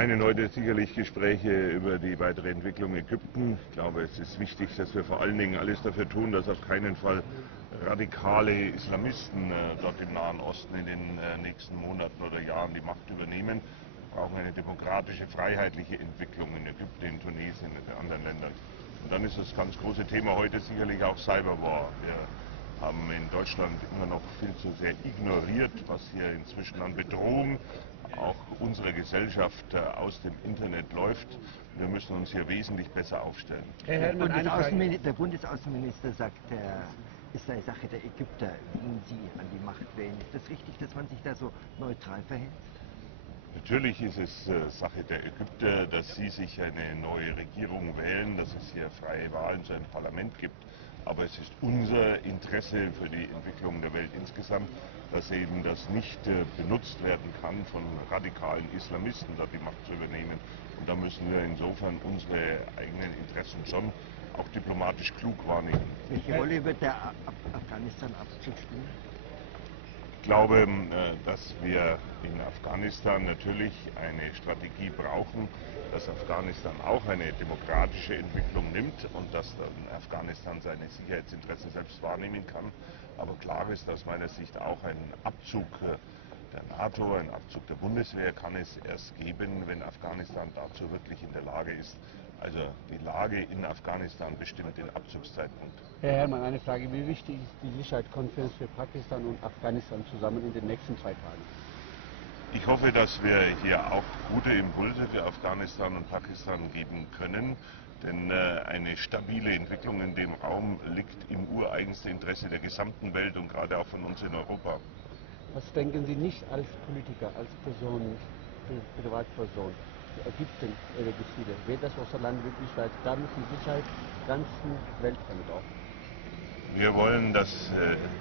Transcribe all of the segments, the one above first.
einen heute sicherlich Gespräche über die weitere Entwicklung Ägypten. Ich glaube, es ist wichtig, dass wir vor allen Dingen alles dafür tun, dass auf keinen Fall radikale Islamisten dort im Nahen Osten in den nächsten Monaten oder Jahren die Macht übernehmen. Wir brauchen eine demokratische, freiheitliche Entwicklung in Ägypten, in Tunesien, in anderen Ländern. Und dann ist das ganz große Thema heute sicherlich auch Cyberwar. Wir haben in Deutschland immer noch viel zu sehr ignoriert, was hier inzwischen an Bedrohung auch unsere Gesellschaft aus dem Internet läuft. Wir müssen uns hier wesentlich besser aufstellen. Der Bundesaußenminister sagt, es sei Sache der Ägypter, wen sie an die Macht wählen. Ist das richtig, dass man sich da so neutral verhält? Natürlich ist es Sache der Ägypter, dass sie sich eine neue Regierung wählen, dass es hier freie Wahlen zu einem Parlament gibt. Aber es ist unser Interesse für die Entwicklung der Welt insgesamt, dass eben das nicht benutzt werden kann, von radikalen Islamisten dort die Macht zu übernehmen. Und da müssen wir insofern unsere eigenen Interessen schon auch diplomatisch klug wahrnehmen. Welche Rolle wird der Afghanistan-Abzug spielen? Ich glaube, dass wir in Afghanistan natürlich eine Strategie brauchen, dass Afghanistan auch eine demokratische Entwicklung nimmt und dass dann Afghanistan seine Sicherheitsinteressen selbst wahrnehmen kann. Aber klar ist aus meiner Sicht auch ein Abzug der NATO, ein Abzug der Bundeswehr kann es erst geben, wenn Afghanistan dazu wirklich in der Lage ist. Also die Lage in Afghanistan bestimmt den Abzugszeitpunkt. Herr Herrmann, eine Frage. Wie wichtig ist die Sicherheitskonferenz für Pakistan und Afghanistan zusammen in den nächsten 2 Tagen? Ich hoffe, dass wir hier auch gute Impulse für Afghanistan und Pakistan geben können. Denn eine stabile Entwicklung in dem Raum liegt im ureigensten Interesse der gesamten Welt und gerade auch von uns in Europa. Was denken Sie nicht als Politiker, als Person, Privatperson, für Ägypten, Ihre Gefühle? Wird das unser Land wirklich weit? Da muss die Sicherheit der ganzen Welt damit auch. Wir wollen, dass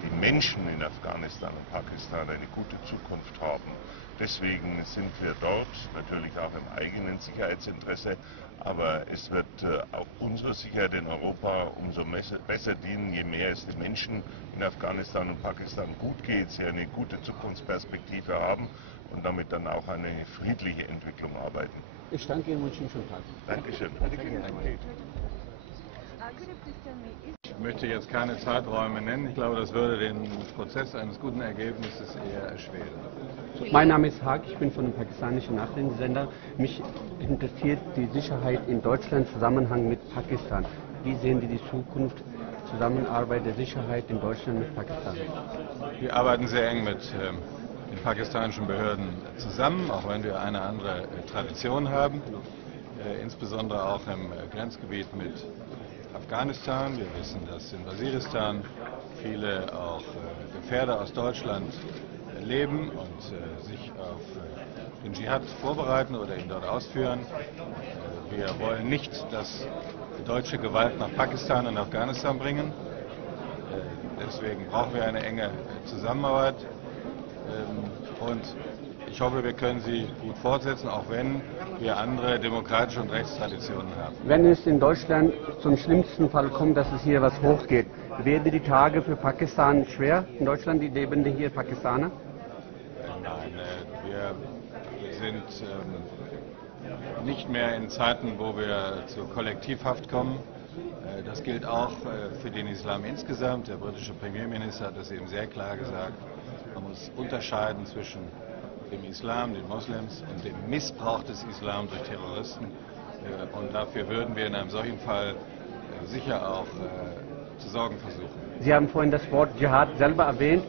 die Menschen in Afghanistan und Pakistan eine gute Zukunft haben. Deswegen sind wir dort, natürlich auch im eigenen Sicherheitsinteresse, aber es wird auch unserer Sicherheit in Europa umso besser dienen, je mehr es den Menschen in Afghanistan und Pakistan gut geht, sie eine gute Zukunftsperspektive haben und damit dann auch eine friedliche Entwicklung arbeiten. Ich danke Ihnen und wünsche Ihnen einen schönen Tag. Dankeschön. Ich möchte jetzt keine Zeiträume nennen. Ich glaube, das würde den Prozess eines guten Ergebnisses eher erschweren. Mein Name ist Haag, ich bin von einem pakistanischen Nachrichtensender. Mich interessiert die Sicherheit in Deutschland im Zusammenhang mit Pakistan. Wie sehen Sie die Zukunft, Zusammenarbeit der Sicherheit in Deutschland mit Pakistan? Wir arbeiten sehr eng mit den pakistanischen Behörden zusammen, auch wenn wir eine andere Tradition haben, insbesondere auch im Grenzgebiet mit Afghanistan. Wir wissen, dass in Waziristan viele auch Gefährder aus Deutschland leben und sich auf den Dschihad vorbereiten oder ihn dort ausführen. Wir wollen nicht, dass deutsche Gewalt nach Pakistan und Afghanistan bringen. Deswegen brauchen wir eine enge Zusammenarbeit. Und ich hoffe, wir können sie gut fortsetzen, auch wenn wir andere demokratische und Rechtstraditionen haben. Wenn es in Deutschland zum schlimmsten Fall kommt, dass es hier was hochgeht, werden die Tage für Pakistan schwer? In Deutschland, die lebenden hier Pakistaner? Nein, wir sind nicht mehr in Zeiten, wo wir zur Kollektivhaft kommen. Das gilt auch für den Islam insgesamt. Der britische Premierminister hat das eben sehr klar gesagt. Man muss unterscheiden zwischen dem Islam, den Moslems und dem Missbrauch des Islam durch Terroristen. Und dafür würden wir in einem solchen Fall sicher auch zu sorgen versuchen. Sie haben vorhin das Wort Dschihad selber erwähnt.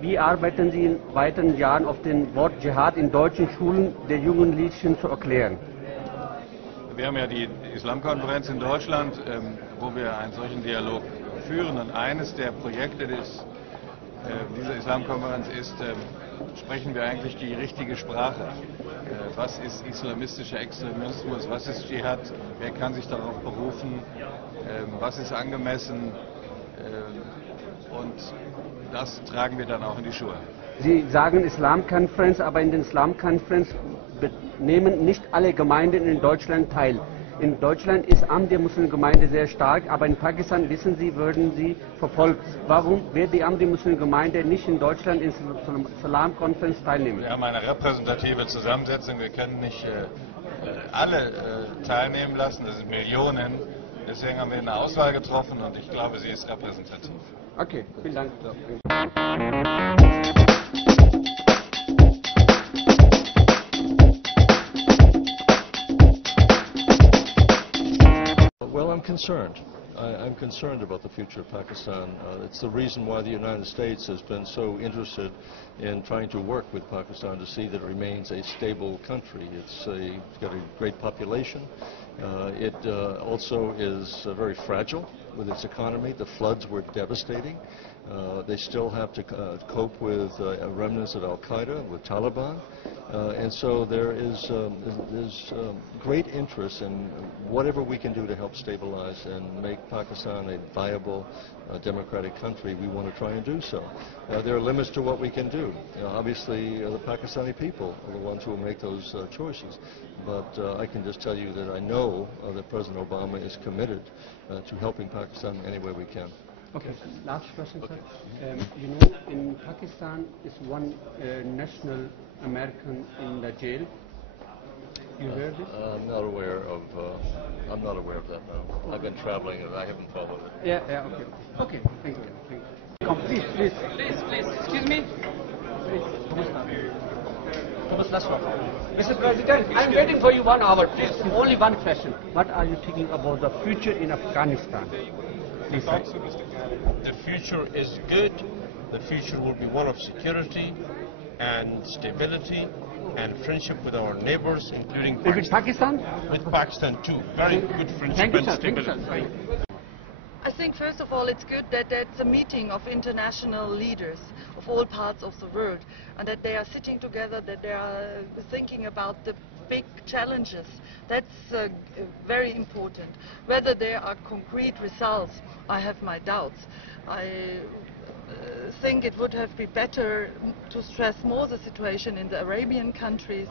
Wie arbeiten Sie in weiteren Jahren auf den Wort Dschihad in deutschen Schulen der Jugendlichen zu erklären? Wir haben ja die Islamkonferenz in Deutschland, wo wir einen solchen Dialog führen. Und eines der Projekte dieser Islamkonferenz ist, sprechen wir eigentlich die richtige Sprache? Was ist islamistischer Extremismus? Was ist Dschihad? Wer kann sich darauf berufen? Was ist angemessen? Und das tragen wir dann auch in die Schulen. Sie sagen Islamkonferenz, aber in den Islamkonferenz nehmen nicht alle Gemeinden in Deutschland teil. In Deutschland ist Amt der Muslimgemeinde sehr stark, aber in Pakistan, wissen Sie, würden Sie verfolgt. Warum wird die Amt der Muslimgemeinde nicht in Deutschland in der Salam-Konferenz teilnehmen? Wir haben eine repräsentative Zusammensetzung. Wir können nicht alle teilnehmen lassen. Das sind Millionen. Deswegen haben wir eine Auswahl getroffen und ich glaube, sie ist repräsentativ. Okay, vielen Dank. Well, I'm concerned. I'm concerned about the future of Pakistan. It's the reason why the United States has been so interested in trying to work with Pakistan to see that it remains a stable country. It's got a great population. It also is very fragile with its economy. The floods were devastating. They still have to cope with remnants of Al-Qaeda, with Taliban. And so there is great interest in whatever we can do to help stabilize and make Pakistan a viable democratic country. We want to try and do so. There are limits to what we can do. Obviously, the Pakistani people are the ones who will make those choices. But I can just tell you that I know that President Obama is committed to helping Pakistan any way we can. Okay, last question, sir. You know, in Pakistan is one national American in the jail. You heard this? I'm not aware of that now. I've been traveling and I haven't followed it. Yeah, okay. Okay, thank you. Thank you. Come, please. Please, excuse me. Thomas Laswell. Mr. President, I'm waiting for you 1 hour, please. Only one question. What are you thinking about the future in Afghanistan? Please, sir. The future is good. The future will be one of security and stability and friendship with our neighbors, including Pakistan. With Pakistan? With Pakistan too. Very good friendship Thank you, and sir. stability. Thank you. I think first of all it's good that it's a meeting of international leaders of all parts of the world and that they are sitting together, that they are thinking about the big challenges. That's very important. Whether there are concrete results, I have my doubts. I think it would have been better to stress more the situation in the Arabian countries.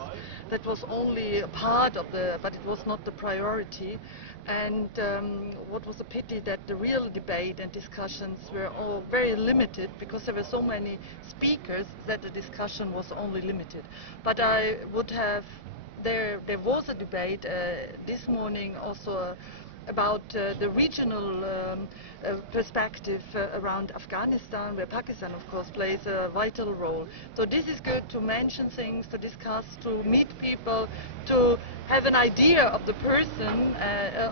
That was only a part of but it was not the priority. And what was a pity that the real debate and discussions were all very limited because there were so many speakers that the discussion was only limited. But I would have, there was a debate this morning also about the regional perspective around Afghanistan, where Pakistan, of course, plays a vital role. So this is good to mention things, to discuss, to meet people, to have an idea of the person,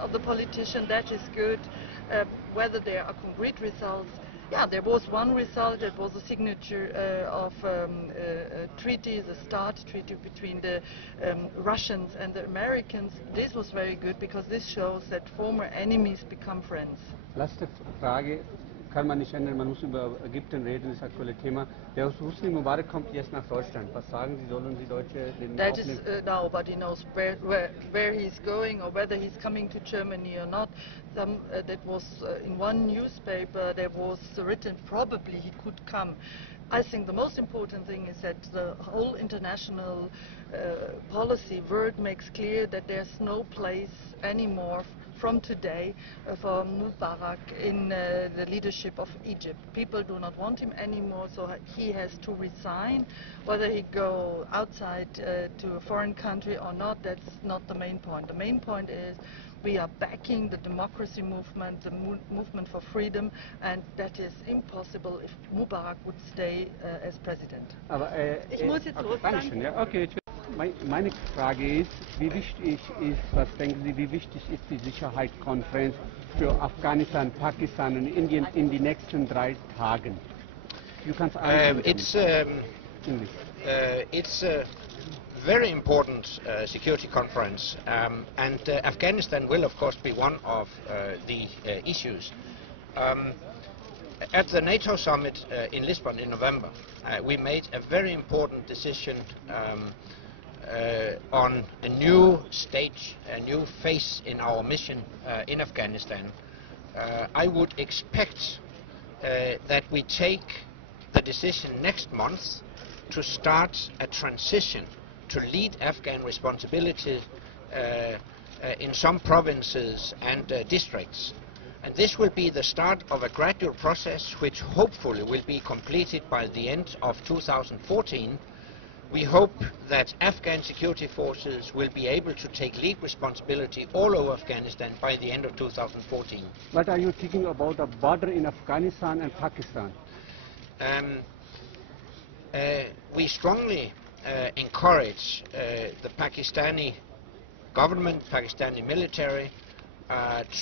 of the politician. That is good. Whether there are concrete results. Yeah, there was one result. It was a signature of a treaty, the START treaty between the Russians and the Americans. This was very good because this shows that former enemies become friends. Letzte Frage. Kann man nicht ändern, man muss über Ägypten reden, das ist das aktuelle Thema. Der Husni Mubarak kommt jetzt nach Deutschland. Was sagen Sie, sollen Sie Deutsche den That aufnehmen? is, nobody knows where he's going or whether he's coming to Germany or not. That was in one newspaper, there was written probably he could come. I think the most important thing is that the whole international policy word makes clear that there's no place anymore from today for Mubarak in the leadership of Egypt. People do not want him anymore, so he has to resign. Whether he go outside to a foreign country or not, that's not the main point. The main point is we are backing the democracy movement, the movement for freedom, and that is impossible if Mubarak would stay as president. Aber, Ich muss jetzt los. Dankeschön, ja, okay. Meine Frage ist, wie wichtig ist, was denken Sie, wie wichtig ist die Sicherheitskonferenz für Afghanistan, Pakistan und Indien in den nächsten 3 Tagen? You can It's a very important security conference, and Afghanistan will, of course, be one of the issues. At the NATO summit in Lisbon in November, we made a very important decision on a new stage, a new phase in our mission in Afghanistan. I would expect that we take the decision next month to start a transition to lead Afghan responsibility in some provinces and districts. And this will be the start of a gradual process which hopefully will be completed by the end of 2014. We hope that Afghan security forces will be able to take lead responsibility all over Afghanistan by the end of 2014. What are you thinking about a border in Afghanistan and Pakistan? We strongly encourage the Pakistani government, Pakistani military,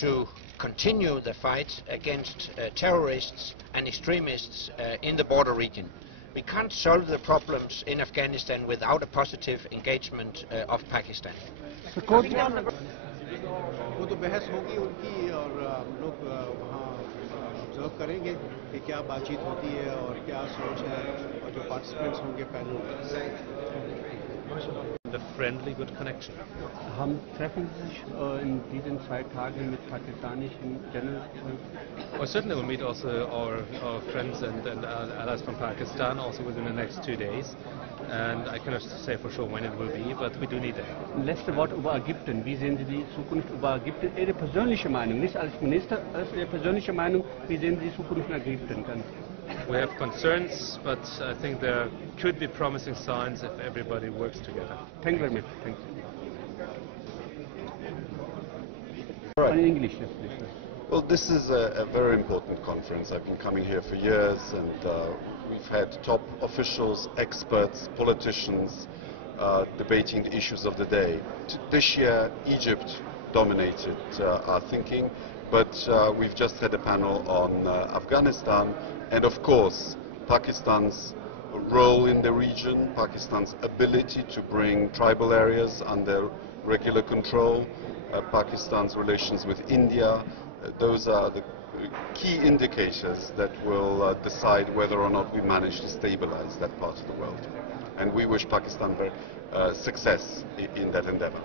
to continue the fight against terrorists and extremists in the border region. We can't solve the problems in Afghanistan without a positive engagement of Pakistan. वो तो बहस होगी उनकी और हम लोग वहाँ observe करेंगे कि क्या बातचीत होती है और क्या सोच है और जो पार्टिसिपेंट्स होंगे panel The friendly good connection. Haben treffen sich in diesen 2 Tagen mit pakistanischen General? Well, certainly we'll meet also our friends and allies from Pakistan also within the next 2 days. And I cannot say for sure when it will be, but we do need that. Letzte Wort über Ägypten. Wie sehen Sie die Zukunft über Ägypten? Ihre persönliche Meinung, nicht als Minister, als Ihre persönliche Meinung. Wie sehen Sie die Zukunft in Ägypten? We have concerns, but I think there could be promising signs if everybody works together. Thank you very much. Thank you. In English, yes, please. Well, this is a very important conference. I've been coming here for years, and we've had top officials, experts, politicians debating the issues of the day. This year, Egypt dominated our thinking, but we've just had a panel on Afghanistan, and of course, Pakistan's role in the region, Pakistan's ability to bring tribal areas under regular control, Pakistan's relations with India. Those are the key indicators that will decide whether or not we manage to stabilize that part of the world. And we wish Pakistan success in that endeavor.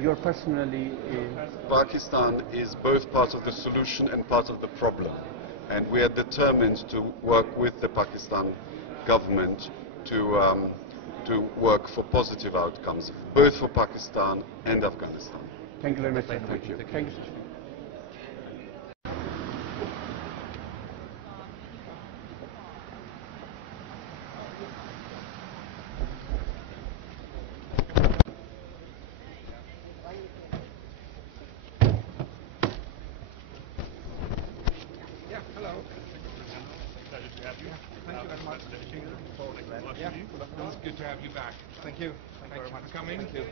You're personally... Pakistan is both part of the solution and part of the problem. And we are determined to work with the Pakistan government to work for positive outcomes, both for Pakistan and Afghanistan. Thank you very much. Thank you. Thank you. It's good to have you back. Thank you. Thank you very much for coming. Thank you.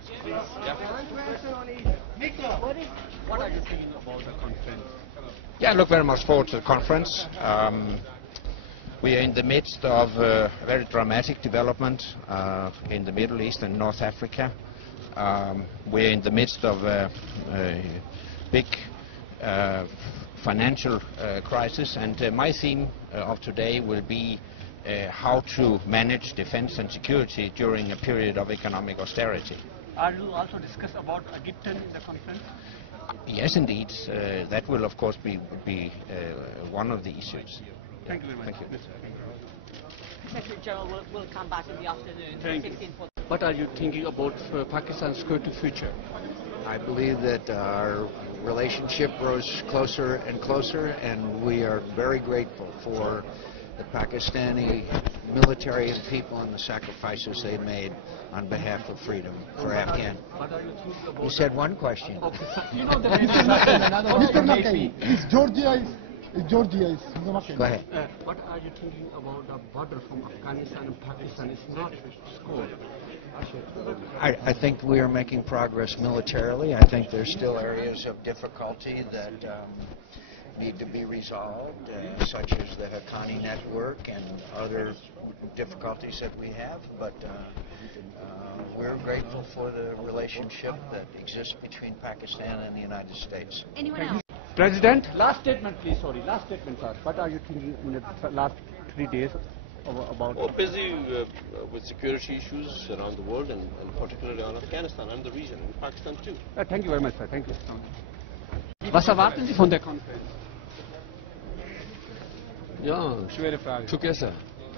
What are you thinking about the conference? Yeah, I look very much forward to the conference. We are in the midst of a very dramatic development in the Middle East and North Africa. We are in the midst of a big financial crisis, and my theme of today will be how to manage defense and security during a period of economic austerity. Are you also discuss about Egypt in the conference? Yes, indeed. That will, of course, be one of the issues. Thank you very much. Thank you. Secretary General will come back in the afternoon. Thank you. What are you thinking about Pakistan's security future? I believe that our relationship grows closer and closer, and we are very grateful for the Pakistani military and people and the sacrifices they made on behalf of freedom for Afghan. You said one question. Mr. Mackay, Georgia is Go ahead. What are you thinking about the border from Afghanistan and Pakistan? It's not scored. I think we are making progress militarily. I think there's still areas of difficulty that need to be resolved, such as the Haqqani network and other difficulties that we have, but we're grateful for the relationship that exists between Pakistan and the United States. Anyone else? President, last statement please, sorry, last statement sir. What are you thinking in the last 3 days about? Well, busy with security issues around the world and particularly on Afghanistan and the region, and Pakistan too. Thank you very much sir, thank you. Was erwarten Sie von der Konferenz? Ja, schwere Frage. Together.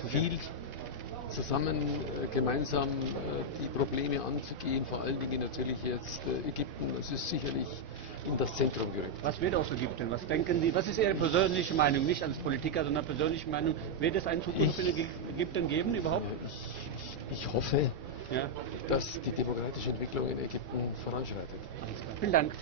Viel zusammen, gemeinsam die Probleme anzugehen, vor allen Dingen natürlich jetzt Ägypten, das ist sicherlich in das Zentrum gerückt. Was wird aus Ägypten? Was denken Sie? Was ist Ihre persönliche Meinung? Nicht als Politiker, sondern persönliche Meinung. Wird es eine Zukunft in Ägypten geben überhaupt? Ich hoffe, ja, dass die demokratische Entwicklung in Ägypten voranschreitet. Alles klar. Vielen Dank.